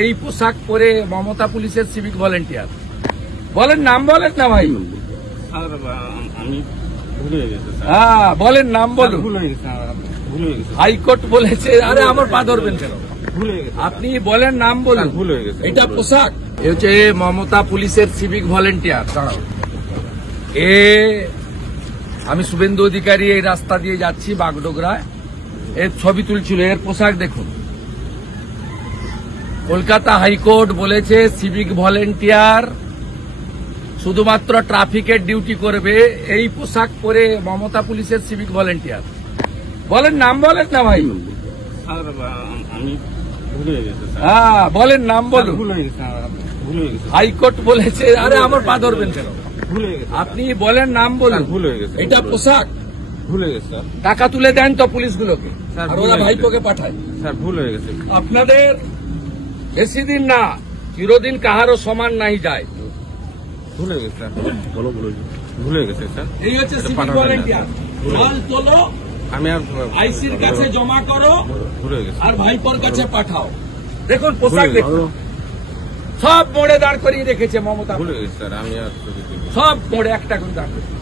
এই পোশাক পরে মমতা পুলিশের সিভিক ভলেন্টিয়ার বলেন, নাম বলেন না ভাই। স্যার আমি ভুলে গেছি স্যার। হ্যাঁ বলেন, নাম বলুন। ভুলে গেছি স্যার, ভুলে গেছি। হাইকোর্ট বলেছে, আরে আমার পা ধরবেন কেন? ভুলে গেছি। আপনি বলেন, নাম বলুন। ভুলে গেছে। এটা পোশাক, এ হচ্ছে মমতা পুলিশের সিভিক ভলেন্টিয়ার। এ আমি শুভেন্দু অধিকারী এই রাস্তা দিয়ে যাচ্ছি বাগডোগরায়, এর ছবি তুলছিল, এর পোশাক দেখুন। কলকাতা হাইকোর্ট বলেছে সিভিক ভলেন্টিয়ার শুধুমাত্র ট্রাফিকের ডিউটি করবে। এই পোশাক পরে মমতা পুলিশের সিভিক ভলেন্টিয়ার বলেন, নাম বলেন না ভাই। স্যার আমি ভুলে গেছি স্যার। হ্যাঁ বলেন, নাম বলুন। ভুলে গেছি স্যার, ভুলে গেছি। হাইকোর্ট বলেছে, আরে আমার পা ধরবেন কেন? ভুলে গেছি। আপনি বলেন, নাম বলুন। ভুলে গেছে। এটা পোশাক। ভুলে গেছে স্যার। টাকা তুলে দেন তো পুলিশগুলোকে, স্যার, আর ভুলে ওরা গেছে। ভাইপোকে পাঠায়। স্যার ভুলে গেছে। আপনাদের বেশি দিন না, চিরদিন কাহারও সমান নাই যায়। ভুলে গেছে স্যার। ভুলে গেছে স্যার। এই হচ্ছে এটা সিভিক পাঠাবেন না। ভলেন্টিয়ার। মাল তোলো, আমি আর আইসির কাছে জমা করো, ভুলে গেছি। আর ভাইপোর কাছে পাঠাও। দেখুন পোশাক দেখুন, সব মোড়ে দাঁড় করিয়ে রেখেছে মমতা, ভুলে গেছি স্যার। আমি আর সব মোড়ে একটা করে দাঁড় করিয়ে।